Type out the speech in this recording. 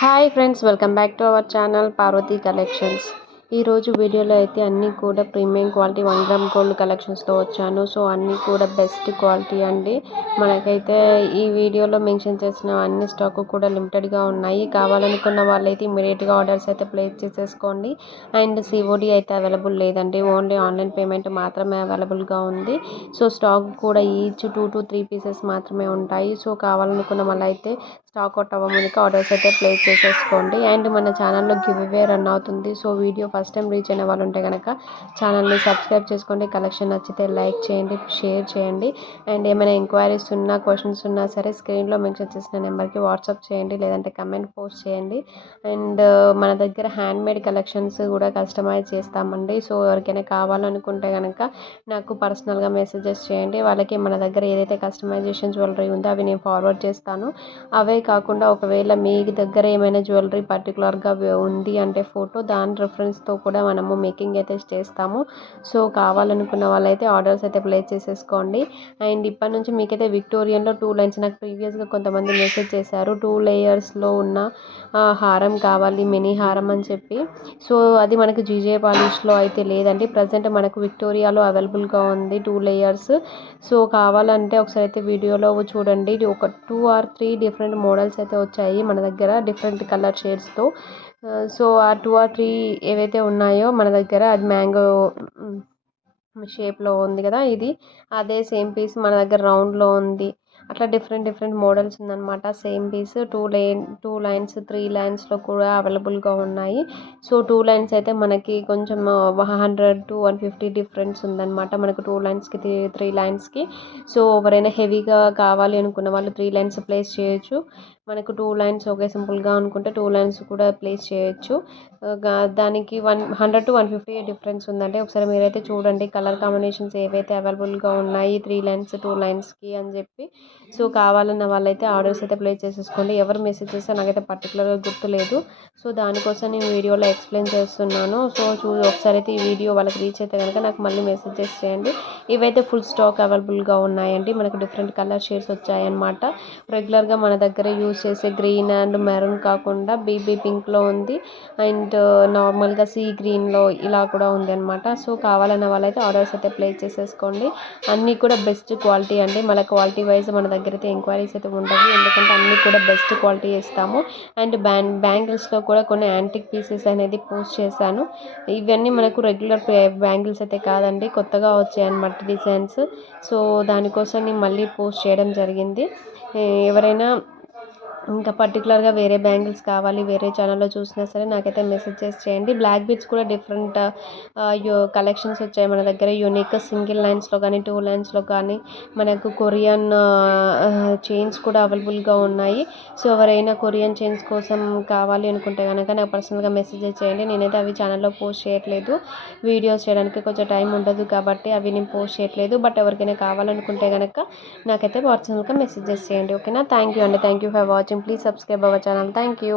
Hi friends, welcome back to our channel Parvathi collections. ఈరోజు వీడియోలో అయితే అన్నీ కూడా ప్రీమియం క్వాలిటీ 1 గ్రామ్ గోల్డ్ కలెక్షన్స్తో వచ్చాను. సో అన్నీ కూడా బెస్ట్ క్వాలిటీ అండి. మనకైతే ఈ వీడియోలో మెన్షన్ చేసిన అన్ని స్టాక్ కూడా లిమిటెడ్గా ఉన్నాయి. కావాలనుకున్న వాళ్ళైతే ఇమీడియట్గా ఆర్డర్స్ అయితే ప్లేస్ చేసేసుకోండి. అండ్ సిఓడి అయితే అవైలబుల్ లేదండి, ఓన్లీ ఆన్లైన్ పేమెంట్ మాత్రమే అవైలబుల్గా ఉంది. సో స్టాక్ కూడా ఈచ్ 2 to 3 పీసెస్ మాత్రమే ఉంటాయి. సో కావాలనుకున్న వాళ్ళైతే స్టాక్ అవుట్ అవ్వముందుకు ఆర్డర్స్ అయితే ప్లేస్ చేసేసుకోండి. అండ్ మన ఛానల్లో గివ్ అవే రన్ అవుతుంది. So video first time reach అయిన వాళ్ళు ఉంటే కనుక ఛానల్ని సబ్స్క్రైబ్ చేసుకోండి. కలెక్షన్ నచ్చితే లైక్ చేయండి, షేర్ చేయండి. అండ్ ఏమైనా ఎంక్వైరీస్ ఉన్నా, క్వశ్చన్స్ ఉన్నా సరే స్క్రీన్లో మెన్షన్ చేసిన నెంబర్కి వాట్సాప్ చేయండి, లేదంటే కమెంట్ పోస్ట్ చేయండి. అండ్ మన దగ్గర హ్యాండ్మేడ్ కలెక్షన్స్ కూడా కస్టమైజ్ చేస్తామండి. సో ఎవరికైనా కావాలనుకుంటే కనుక నాకు పర్సనల్గా మెసేజెస్ చేయండి. వాళ్ళకి మన దగ్గర ఏదైతే కస్టమైజేషన్ జ్యువెలరీ ఉందో అవి నేను ఫార్వర్డ్ చేస్తాను. అవే కాకుండా ఒకవేళ మీ దగ్గర ఏమైనా జ్యువెలరీ పర్టికులర్గా ఉంది అంటే ఫోటో, దాని రెఫరెన్స్తో కూడా మనము మేకింగ్ అయితే చేస్తాము. సో కావాలనుకున్న వాళ్ళైతే ఆర్డర్స్ అయితే ప్లేస్ చేసేసుకోండి. అండ్ ఇప్పటి నుంచి మీకైతే విక్టోరియన్లో 2 లైన్స్, నాకు ప్రీవియస్గా కొంతమంది మెసేజ్ చేశారు 2 లేయర్స్లో ఉన్న హారం కావాలి, మినీ హారం అని చెప్పి. సో అది మనకు జీజే పాలిష్లో అయితే లేదండి, ప్రజెంట్ మనకు విక్టోరియాలో అవైలబుల్గా ఉంది 2 లేయర్స్. సో కావాలంటే ఒకసారి అయితే వీడియోలో చూడండి. ఒక 2 or 3 డిఫరెంట్ మోడల్స్ అయితే వచ్చాయి మన దగ్గర, డిఫరెంట్ కలర్ షేడ్స్తో. సో ఆ 2 or 3 ఏవైతే ఉన్నాయో మన దగ్గర, అది మ్యాంగో షేప్లో ఉంది కదా, ఇది అదే సేమ్ పీస్ మన దగ్గర రౌండ్లో ఉంది. అట్లా డిఫరెంట్ డిఫరెంట్ మోడల్స్ ఉందన్నమాట. సేమ్ పీస్ 2 లైన్స్ 3 లైన్స్లో కూడా అవైలబుల్గా ఉన్నాయి. సో 2 లైన్స్ అయితే మనకి కొంచెం 100 to 150 డిఫరెన్స్ ఉందన్నమాట మనకు 2 లైన్స్కి 3 లైన్స్కి. సో ఎవరైనా హెవీగా కావాలి అనుకున్న వాళ్ళు 3 లైన్స్ ప్లేస్ చేయొచ్చు. మనకు 2 లైన్స్ ఓకే సింపుల్గా అనుకుంటే 2 లైన్స్ కూడా ప్లేస్ చేయొచ్చు. దానికి 100 to 150 డిఫరెన్స్ ఉందంటే ఒకసారి మీరైతే చూడండి కలర్ కాంబినేషన్స్ ఏవైతే అవైలబుల్గా ఉన్నాయి 3 లైన్స్ 2 లైన్స్కి అని చెప్పి. సో కావాలన్న వాళ్ళైతే ఆర్డర్స్ అయితే ప్లేస్ చేసేసుకోండి. ఎవరు మెసేజ్ చేస్తే నాకైతే పర్టికులర్గా గుర్తులేదు. సో దానికోసం నేను వీడియోలో ఎక్స్ప్లెయిన్ చేస్తున్నాను. సో ఒకసారి అయితే ఈ వీడియో వాళ్ళకి రీచ్ అయితే కనుక నాకు మళ్ళీ మెసేజెస్ చేయండి. ఇవైతే ఫుల్ స్టాక్ అవైలబుల్గా ఉన్నాయండి. మనకు డిఫరెంట్ కలర్ షేడ్స్ వచ్చాయన్నమాట. రెగ్యులర్గా మన దగ్గర యూజ్ చేసే గ్రీన్ అండ్ మెరూన్ కాకుండా బీబీ పింక్లో ఉంది, అండ్ నార్మల్గా సీ గ్రీన్లో ఇలా కూడా ఉంది అనమాట. సో కావాలన్న వాళ్ళైతే ఆర్డర్స్ అయితే ప్లేస్ చేసేసుకోండి. అన్నీ కూడా బెస్ట్ క్వాలిటీ అండి. మన క్వాలిటీ వైజ్ మన దగ్గర అయితే ఎంక్వైరీస్ అయితే ఉండవు, ఎందుకంటే అన్నీ కూడా బెస్ట్ క్వాలిటీ ఇస్తాము. అండ్ బ్యాంగిల్స్లో కూడా కొన్ని యాంటిక్ పీసెస్ అనేది పోస్ట్ చేశాను. ఇవన్నీ మనకు రెగ్యులర్ బ్యాంగిల్స్ అయితే కాదండి, కొత్తగా వచ్చాయన్నమాట డిజైన్స్. సో దానికోసం నేను మళ్ళీ పోస్ట్ చేయడం జరిగింది. ఎవరైనా ఇంకా పర్టికులర్గా వేరే బ్యాంగిల్స్ కావాలి, వేరే ఛానల్లో చూసినా సరే నాకైతే మెసేజెస్ చేయండి. బ్లాక్ బీడ్స్ కూడా డిఫరెంట్ కలెక్షన్స్ వచ్చాయి మన దగ్గర. యూనిక్ సింగిల్ లైన్స్లో కానీ 2 లైన్స్లో కానీ మనకు కొరియన్ చైన్స్ కూడా అవైలబుల్గా ఉన్నాయి. సో ఎవరైనా కొరియన్ చైన్స్ కోసం కావాలి అనుకుంటే కనుక నాకు పర్సనల్గా మెసేజెస్ చేయండి. నేనైతే అవి ఛానల్లో పోస్ట్ చేయట్లేదు, వీడియోస్ చేయడానికి కొంచెం టైం ఉండదు కాబట్టి అవి నేను పోస్ట్ చేయట్లేదు. బట్ ఎవరికైనా కావాలనుకుంటే కనుక నాకైతే పర్సనల్గా మెసేజెస్ చేయండి. ఓకేనా? థ్యాంక్ యూ అండి. Thank you for watching. Please subscribe our channel. Thank you.